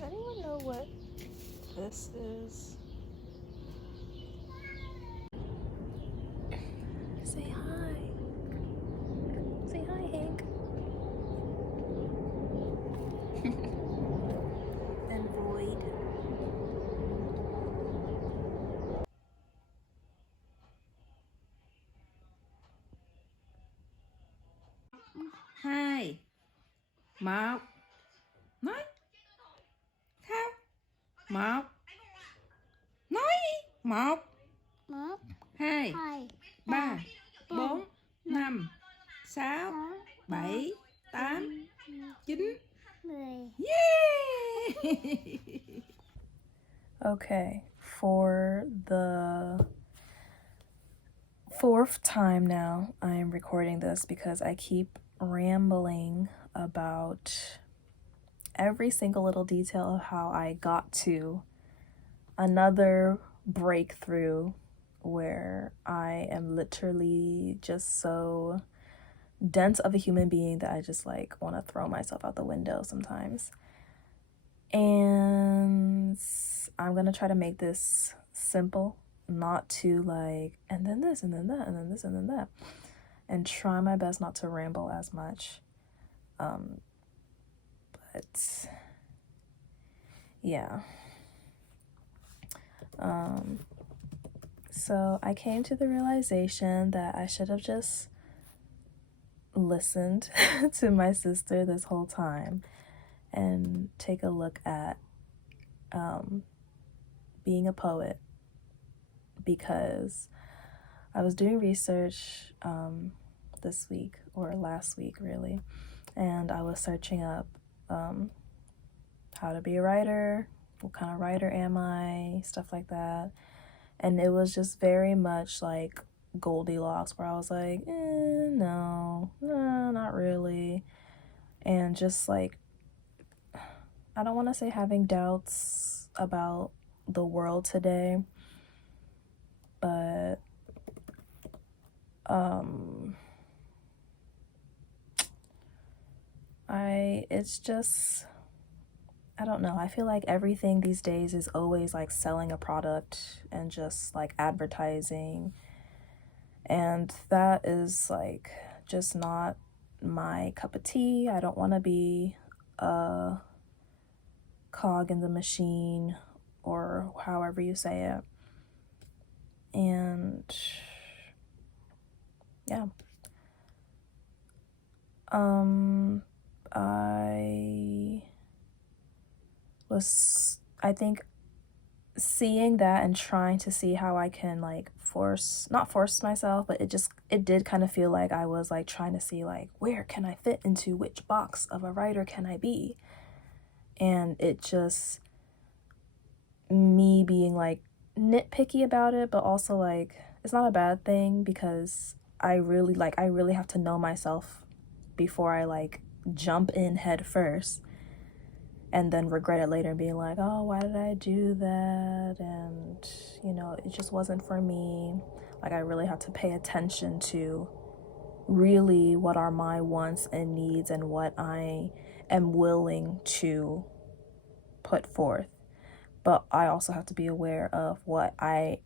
Does anyone know what this is? Say hi. Say hi, Hank. And Void. Hai, một, nói, sao, một, nói, một, Một, hai, hai, ba, bốn, năm, sáu, bảy, tám, chín. 10. Yay! Okay, for the fourth time now, I am recording this because I keep rambling about every single little detail of how I got to another breakthrough where I am literally just so dense of a human being that I just like want to throw myself out the window sometimes. And I'm gonna try to make this simple, not too like, and then this, and then that, and then this, and then that, and try my best not to ramble as much. But yeah. So I came to the realization that I should have just listened to my sister this whole time and take a look at being a poet, because I was doing research this week or last week really, and I was searching up how to be a writer, what kind of writer am I, stuff like that. And it was just very much like Goldilocks, where I was like, no, not really. And just like, I don't want to say having doubts about the world today, but it's just, I don't know. I feel like everything these days is always like selling a product and just like advertising. And that is like just not my cup of tea. I don't want to be a cog in the machine, or however you say it. And yeah. I think seeing that and trying to see how I can like not force myself, but it did kind of feel like I was like trying to see like, where can I fit into which box of a writer can I be? And it just, me being like nitpicky about it, but also like it's not a bad thing, because I really have to know myself before I like jump in head first and then regret it later and being like, oh, why did I do that? And, you know, it just wasn't for me. Like, I really have to pay attention to really what are my wants and needs and what I am willing to put forth. But I also have to be aware of what I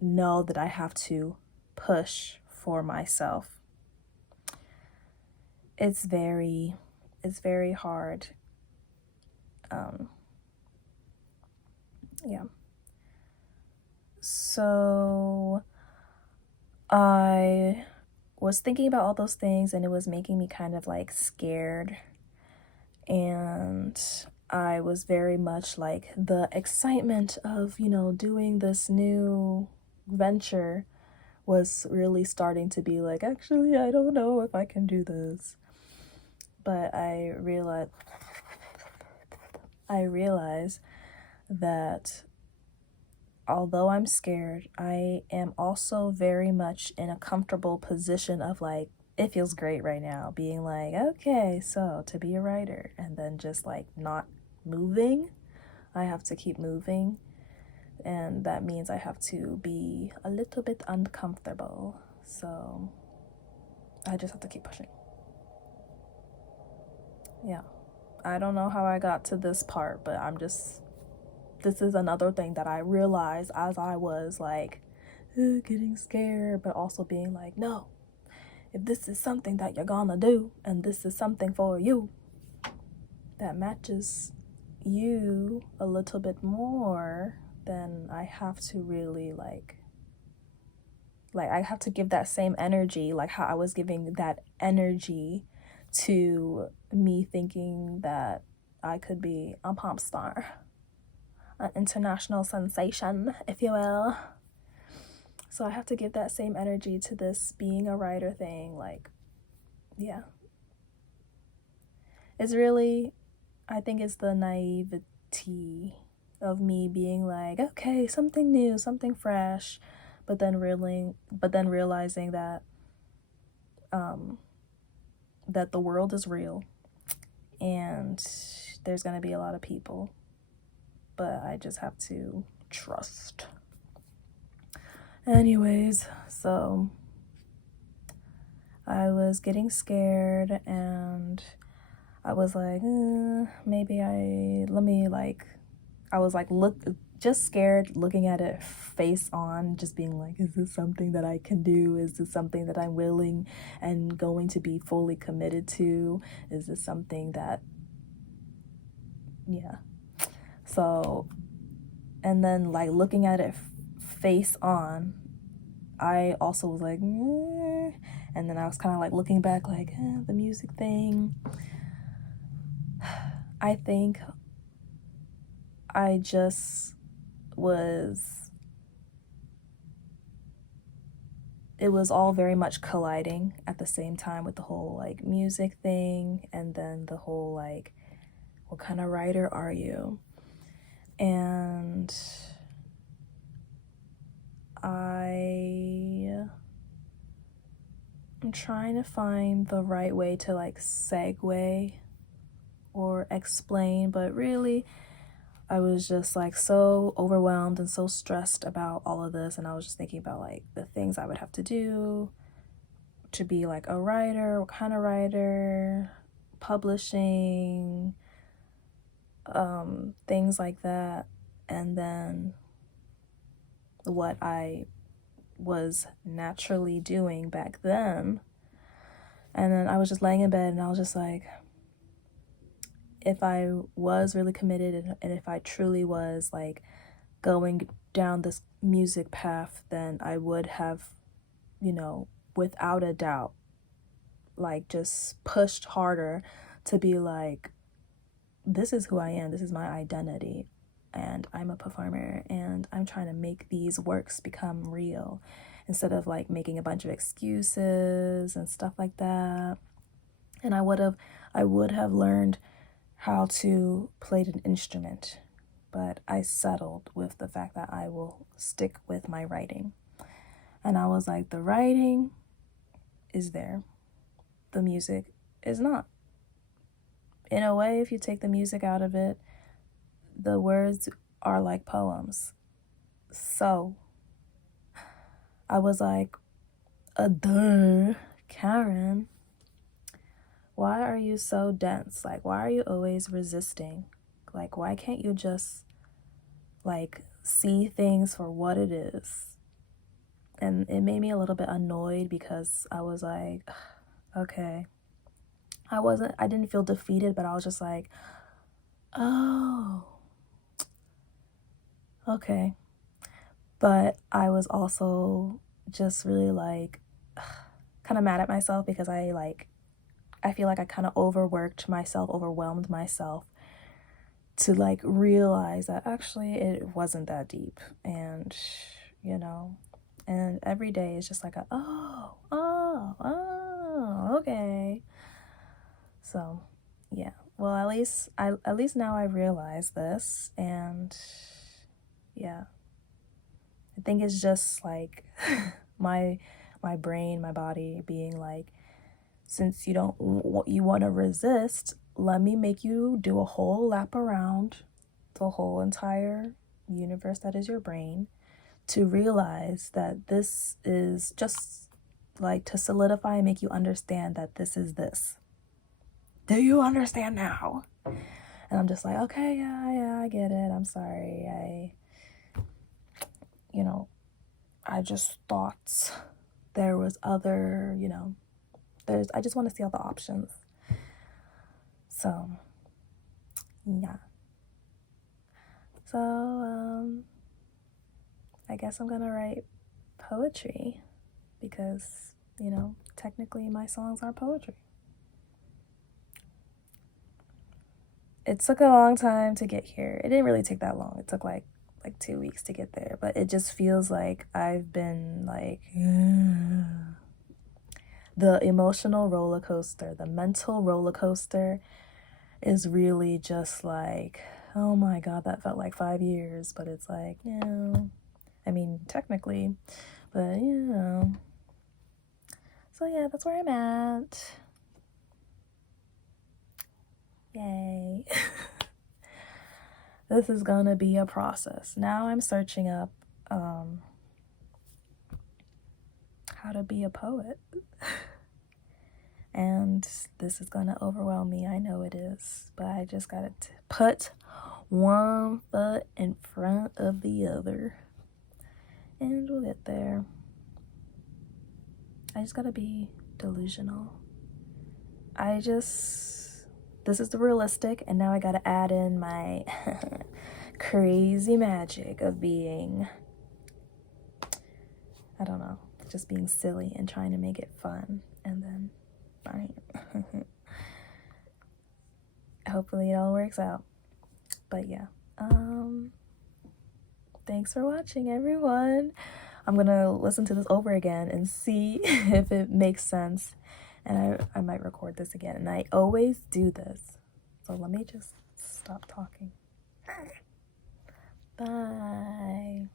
know that I have to push for myself. It's very hard. Yeah. So I was thinking about all those things, and it was making me kind of like scared. And I was very much like, the excitement of, you know, doing this new venture was really starting to be like, actually, I don't know if I can do this. But I realized that although I'm scared, I am also very much in a comfortable position of like, it feels great right now being like, okay, so to be a writer, and then just like not moving. I have to keep moving, and that means I have to be a little bit uncomfortable. So I just have to keep pushing. Yeah. I don't know how I got to this part, but this is another thing that I realized as I was like getting scared, but also being like, no, if this is something that you're gonna do and this is something for you that matches you a little bit more, then I have to really like I have to give that same energy, like how I was giving that energy to me thinking that I could be a pop star, an international sensation, if you will. So I have to give that same energy to this being a writer thing. Like, yeah. It's really, I think it's the naivety of me being like, okay, something new, something fresh, but then realizing that that the world is real and there's going to be a lot of people, but I just have to trust. Anyways, so I was getting scared and I was like, I was like, just scared looking at it face on, just being like, is this something that I can do? Is this something that I'm willing and going to be fully committed to? Is this something that, yeah. So, and then like looking at it face on, I also was like, and then I was kind of like looking back, like, the music thing. I think I just was, it was all very much colliding at the same time with the whole like music thing and then the whole like, what kind of writer are you? And I'm trying to find the right way to like segue or explain, but really I was just like so overwhelmed and so stressed about all of this, and I was just thinking about like the things I would have to do to be like a writer, what kind of writer, publishing, things like that, and then what I was naturally doing back then. And then I was just laying in bed and I was just like, if I was really committed and if I truly was like going down this music path, then I would have, without a doubt, like just pushed harder to be like, this is who I am, this is my identity, and I'm a performer and I'm trying to make these works become real instead of like making a bunch of excuses and stuff like that. And I would have learned how to play an instrument, but I settled with the fact that I will stick with my writing. And I was like, the writing is there, the music is not. In a way, if you take the music out of it, the words are like poems. So I was like, duh, Karen, why are you so dense? Like, why are you always resisting? Like, why can't you just like see things for what it is? And it made me a little bit annoyed because I was like, okay. I didn't feel defeated, but I was just like, oh, okay. But I was also just really like kind of mad at myself because I feel like I kind of overwhelmed myself to like realize that actually it wasn't that deep. And and every day is just like okay. So yeah, well, at least now I realize this. And yeah, I think it's just like my brain, my body being like, since you want to resist, let me make you do a whole lap around the whole entire universe that is your brain to realize that this is just like to solidify and make you understand that this is this. Do you understand now? And I'm just like, okay, yeah, I get it. I'm sorry. I just thought there was other, I just want to see all the options. So, yeah. So, I guess I'm gonna write poetry because, technically my songs are poetry. It took a long time to get here. It didn't really take that long. It took like 2 weeks to get there, but it just feels like I've been like the emotional roller coaster, the mental roller coaster is really just like, oh my God, that felt like 5 years, but it's like, I mean, technically, but So yeah, that's where I'm at. Yay. This is gonna be a process. Now I'm searching up how to be a poet. And this is gonna overwhelm me. I know it is, but I just gotta put one foot in front of the other. And we'll get there. I just gotta be delusional. This is the realistic, and now I gotta add in my crazy magic of being, I don't know, just being silly and trying to make it fun, and then fine. Hopefully it all works out. But yeah, thanks for watching, everyone. I'm gonna listen to this over again and see if it makes sense, and I might record this again, and I always do this, so let me just stop talking. Bye.